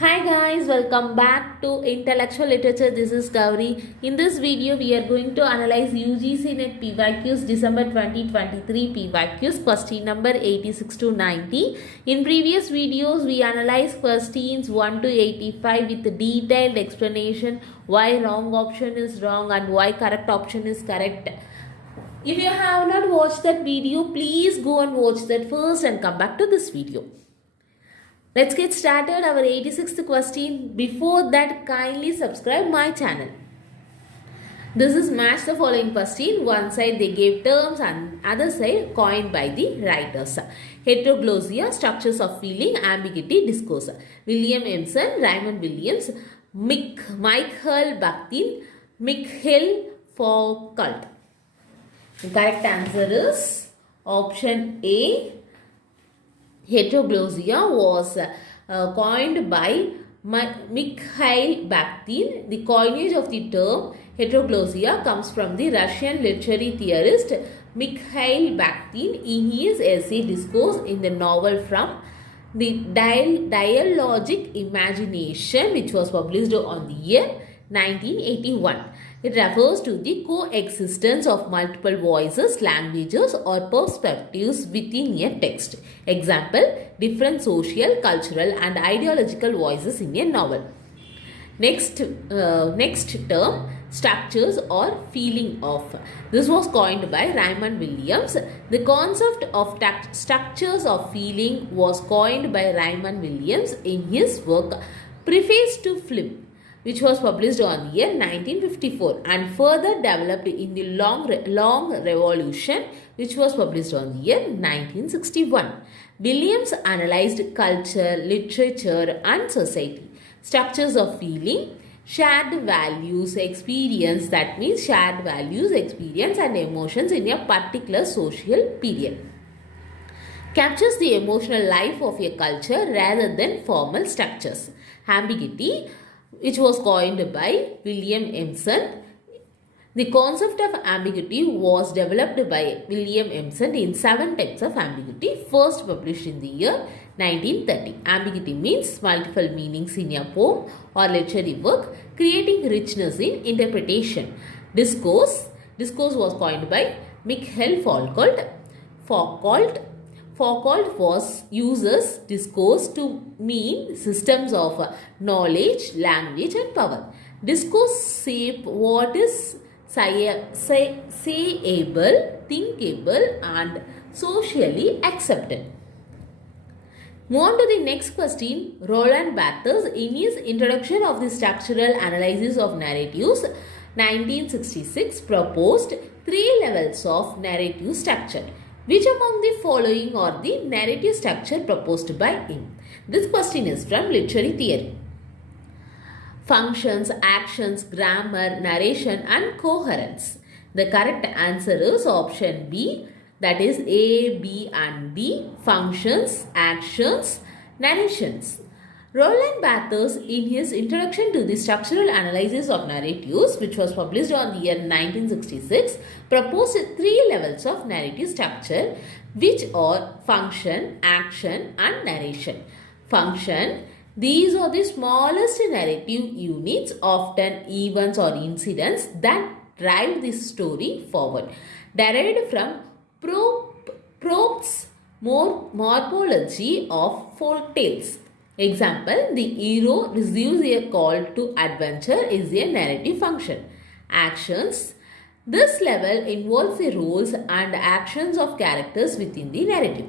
Hi guys, welcome back to Intellectual Literature. This is Gauri. In this video, we are going to analyze UGC NET PYQs December 2023 PYQs question number 86 to 90. In previous videos, we analyzed questions 1 to 85 with detailed explanation why wrong option is wrong and why correct option is correct. If you have not watched that video, please go and watch that first and come back to this video. Let's get started our 86th question. Before that, kindly subscribe my channel. This is match the following question. One side they gave terms and other side coined by the writers. Heteroglossia, structures of feeling, ambiguity, discourse. William Emerson, Raymond Williams, Michael Bakhtin, Mikhail Foucault. The correct answer is option A. Heteroglossia was coined by Mikhail Bakhtin. The coinage of the term heteroglossia comes from the Russian literary theorist Mikhail Bakhtin in his essay Discourse in the novel From the Dialogic Imagination, which was published on the year 1981. It refers to the coexistence of multiple voices, languages or perspectives within a text. Example, different social, cultural and ideological voices in a novel. Next term, structures or feeling of. This was coined by Raymond Williams. The concept of structures of feeling was coined by Raymond Williams in his work Preface to Film, which was published on the year 1954 and further developed in the Long Revolution, which was published on the year 1961. Williams analyzed culture, literature and society. Structures of feeling, shared values, experience, that means shared values, experience and emotions in a particular social period. Captures the emotional life of a culture rather than formal structures. Ambiguity, which was coined by William Emerson. The concept of ambiguity was developed by William Emerson in 7 types of ambiguity, first published in the year 1930. Ambiguity means multiple meanings in a poem or literary work, creating richness in interpretation. Discourse was coined by Mikhail Foucault. Foucault uses discourse to mean systems of knowledge, language and power. Discourse shape what is sayable, thinkable and socially accepted. Move on to the next question. Roland Barthes, in his introduction of the structural analysis of narratives, 1966, proposed 3 levels of narrative structure. Which among the following are the narrative structure proposed by him? This question is from literary theory. Functions, actions, grammar, narration and coherence. The correct answer is option B, that is A, B and D. Functions, actions, narrations. Roland Barthes, in his introduction to the structural analysis of narratives, which was published on the year 1966, proposed 3 levels of narrative structure, which are function, action and narration. Function, these are the smallest narrative units, often events or incidents that drive the story forward, derived from Proust's morphology of folk tales. Example, the hero receives a call to adventure is a narrative function. Actions, this level involves the roles and actions of characters within the narrative.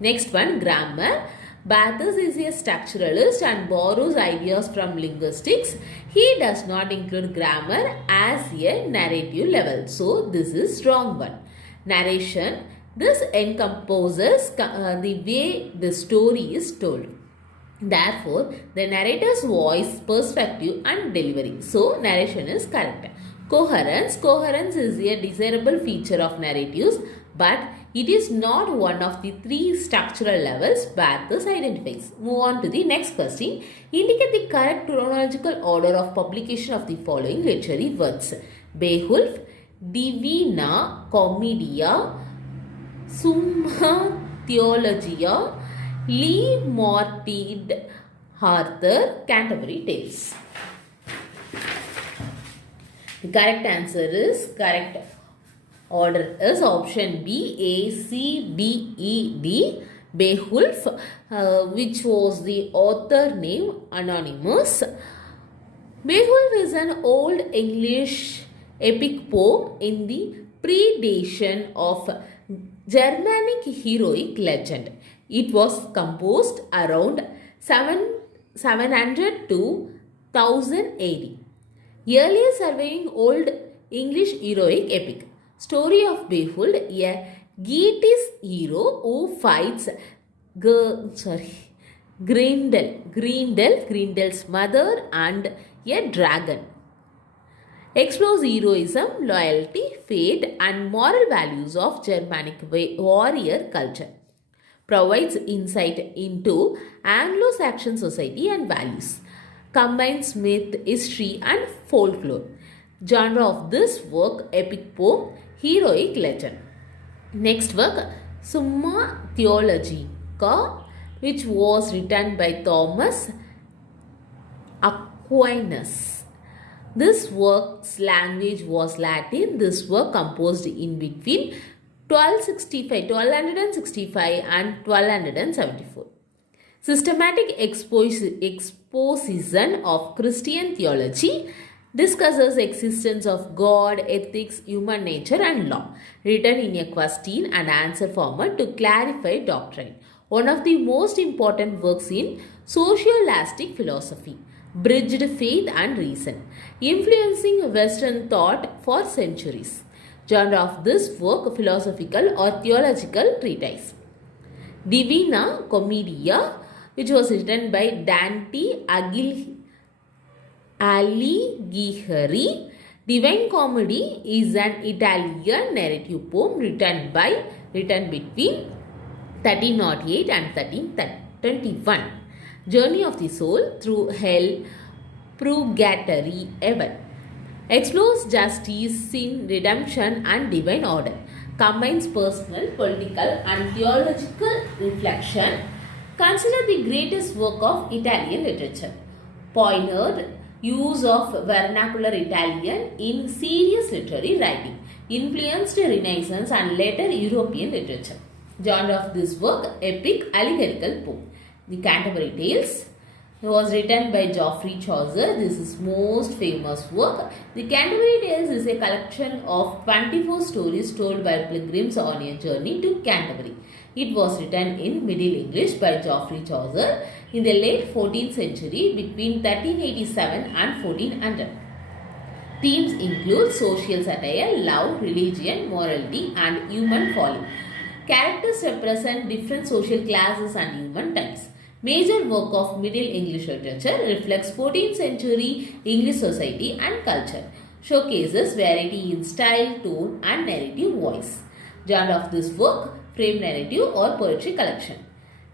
Next one, grammar. Barthes is a structuralist and borrows ideas from linguistics. He does not include grammar as a narrative level. So, this is wrong one. Narration, this encompasses the way the story is told. Therefore, the narrator's voice, perspective and delivery. So, narration is correct. Coherence is a desirable feature of narratives, but it is not one of the 3 structural levels Barthes identifies. Move on to the next question. Indicate the correct chronological order of publication of the following literary works. Beowulf, Divina Commedia, Summa Theologia, Lee Mortied, Arthur, Canterbury Tales. The correct answer is, correct order is option B, A, C, B, E, D. Beowulf, which was the author name, anonymous. Beowulf is an old English epic poem in the predation of Germanic heroic legend. It was composed around 700 to 1000 AD. Earlier surveying old English heroic epic. Story of Beowulf, a Geatish hero who fights Grendel's mother and a dragon. Explores heroism, loyalty, fate and moral values of Germanic warrior culture. Provides insight into Anglo-Saxon society and values. Combines myth, history and folklore. Genre of this work, epic poem, heroic legend. Next work, Summa Theologica, which was written by Thomas Aquinas. This work's language was Latin. This work composed in between 1265 and 1274. Systematic exposition of Christian theology. Discusses existence of God, ethics, human nature and law, written in a question and answer format to clarify doctrine. One of the most important works in socialistic philosophy, bridged faith and reason, influencing Western thought for centuries. Genre of this work, philosophical or theological treatise. Divina Commedia, which was written by Dante Alighieri. Divine Comedy is an Italian narrative poem written between 1308 and 1321. Journey of the soul through hell, purgatory, heaven. Explores justice, sin, redemption and divine order. Combines personal, political and theological reflection. Considered the greatest work of Italian literature. Pioneered use of vernacular Italian in serious literary writing. Influenced Renaissance and later European literature. Genre of this work, epic allegorical poem. The Canterbury Tales was written by Geoffrey Chaucer. This is most famous work. The Canterbury Tales is a collection of 24 stories told by pilgrims on a journey to Canterbury. It was written in Middle English by Geoffrey Chaucer in the late 14th century between 1387 and 1400. Themes include social satire, love, religion, morality and human folly. Characters represent different social classes and human types. Major work of Middle English literature reflects 14th century English society and culture. Showcases variety in style, tone and narrative voice. Genre of this work, frame narrative or poetry collection.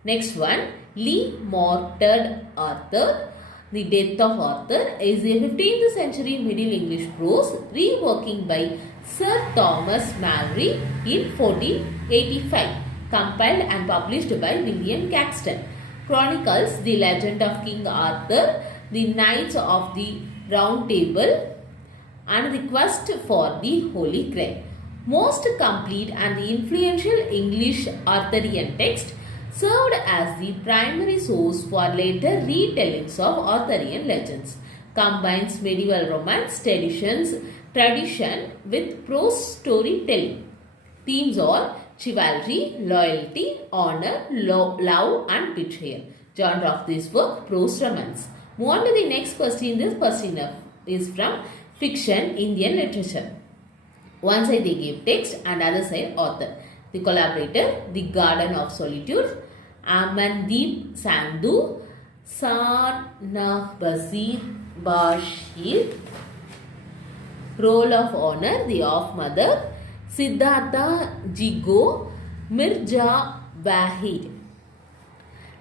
Next one, Lee Mortared Arthur. The Death of Arthur is a 15th century Middle English prose reworking by Sir Thomas Malory in 1485. Compiled and published by William Caxton. Chronicles the legend of King Arthur, the Knights of the Round Table and the quest for the Holy Grail. Most complete and the influential English Arthurian text, served as the primary source for later retellings of Arthurian legends. Combines medieval romance tradition with prose storytelling. Themes are chivalry, loyalty, honor, love and betrayal. Genre of this work, prose romance. Move on to the next question. This question is from fiction, Indian literature. One side they give text and other side author. The collaborator, The Garden of Solitude, Amandeep Sandhu, Basir Bashir. Role of honor, The Off Mother, Siddhartha Jigo, Mirza Wahid.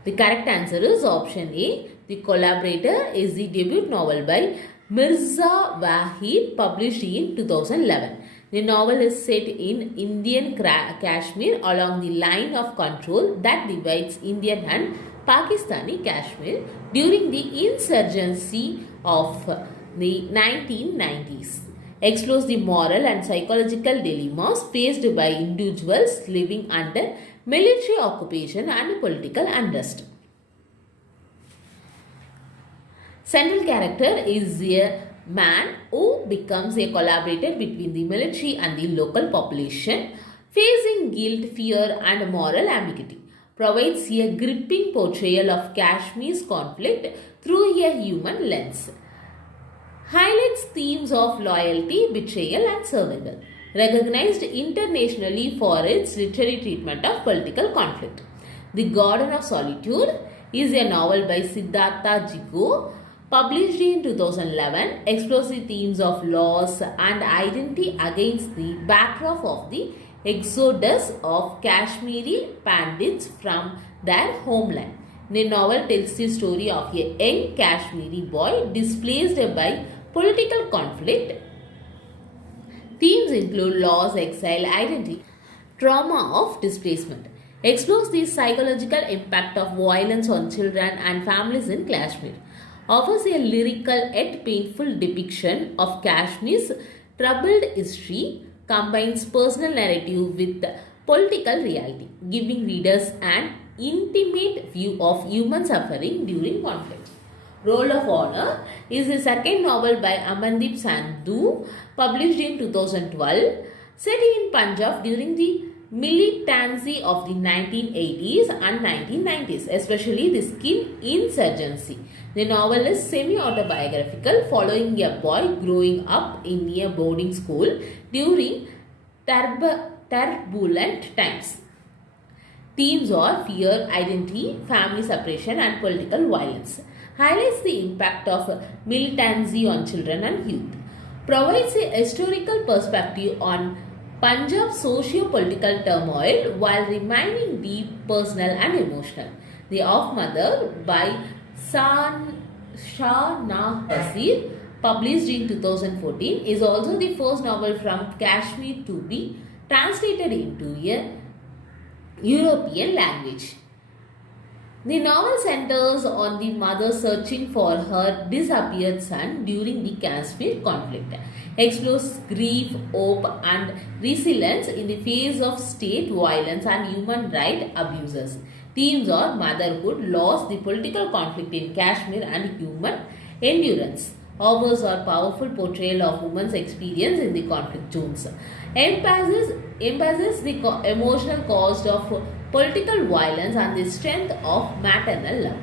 The correct answer is option A. The Collaborator is the debut novel by Mirza Wahid, published in 2011. The novel is set in Indian Kashmir along the line of control that divides Indian and Pakistani Kashmir during the insurgency of the 1990s. Explores the moral and psychological dilemmas faced by individuals living under military occupation and political unrest. Central character is a man who becomes a collaborator between the military and the local population, facing guilt, fear and moral ambiguity. Provides a gripping portrayal of Kashmir's conflict through a human lens. Highlights themes of loyalty, betrayal and survival. Recognized internationally for its literary treatment of political conflict. The Garden of Solitude is a novel by Siddhartha Jigo, published in 2011, explores the themes of loss and identity against the backdrop of the exodus of Kashmiri Pandits from their homeland. The novel tells the story of a young Kashmiri boy displaced by political conflict. Themes include loss, exile, identity, trauma of displacement. Explores the psychological impact of violence on children and families in Kashmir. Offers a lyrical yet painful depiction of Kashmir's troubled history, combines personal narrative with political reality, giving readers an intimate view of human suffering during conflict. Roll of Honor is the second novel by Amandeep Sandhu, published in 2012, set in Punjab during the militancy of the 1980s and 1990s, especially the Sikh insurgency. The novel is semi-autobiographical, following a boy growing up in a boarding school during turbulent times. Themes are fear, identity, family separation and political violence. Highlights the impact of militancy on children and youth. Provides a historical perspective on Punjab's socio-political turmoil while remaining deep, personal and emotional. The Off Mother by Shah Tasir, published in 2014, is also the first novel from Kashmir to be translated into a European language. The novel centers on the mother searching for her disappeared son during the Kashmir conflict. Explores grief, hope and resilience in the face of state violence and human rights abuses. Themes are motherhood, loss, the political conflict in Kashmir and human endurance. Offers are powerful portrayal of women's experience in the conflict zones. Emphasizes the emotional cost of political violence and the strength of maternal love.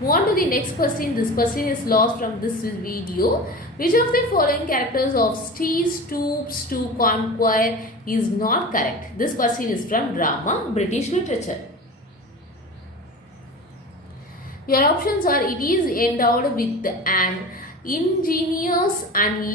Move on to the next question. This question is lost from this video. Which of the following characters of she stoops to conquer is not correct? This question is from drama, British literature. Your options are: it is endowed with an ingenious and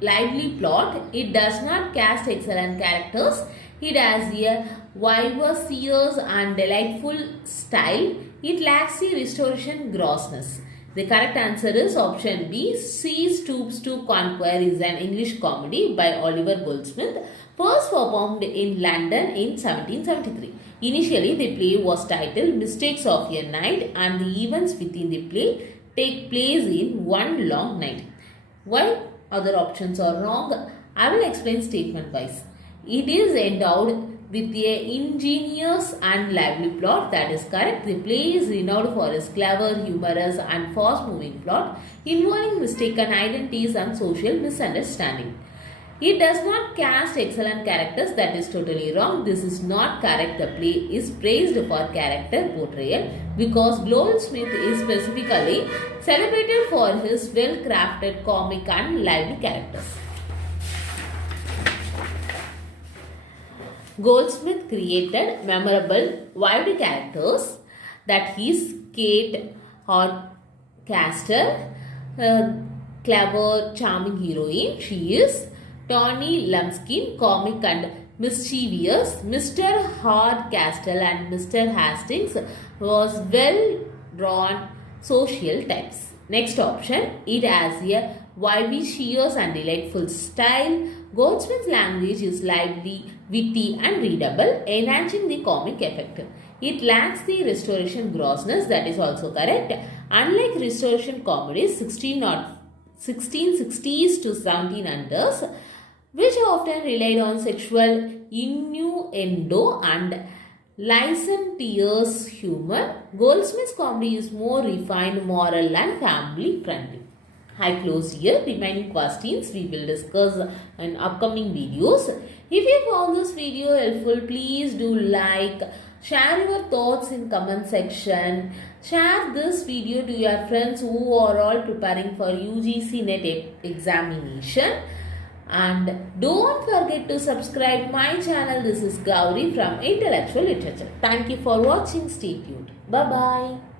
lively plot. It does not cast excellent characters. It has a vivacious and delightful style. It lacks the restoration grossness. The correct answer is option B. She Stoops to Conquer is an English comedy by Oliver Goldsmith, first performed in London in 1773. Initially, the play was titled Mistakes of a Night and the events within the play take place in one long night. Why other options are wrong? I will explain statement wise. It is endowed with a ingenious and lively plot. That is correct. The play is renowned for its clever, humorous and fast-moving plot involving mistaken identities and social misunderstanding. It does not cast excellent characters. That is totally wrong. This is not correct. The play is praised for character portrayal because Goldsmith is specifically celebrated for his well-crafted comic and lively characters. Goldsmith created memorable, wild characters, that is Kate Horcaster, clever, charming heroine. She is Tony Lumskin, comic and mischievous. Mr. Hardcastle and Mr. Hastings was well-drawn social types. Next option, it has a vivacious and delightful style. Goldsmith's language is lively, witty and readable, enhancing the comic effect. It lacks the restoration grossness, that is also correct. Unlike restoration comedies 1660s to 1700s, which often relied on sexual innuendo and licentious humor, Goldsmith's comedy is more refined, moral and family friendly. I close here. Remaining questions we will discuss in upcoming videos. If you found this video helpful, please do like, share your thoughts in comment section. Share this video to your friends who are all preparing for UGC NET examination. And don't forget to subscribe my channel. This is Gauri from Intellectual Literature. Thank you for watching. Stay tuned. Bye-bye.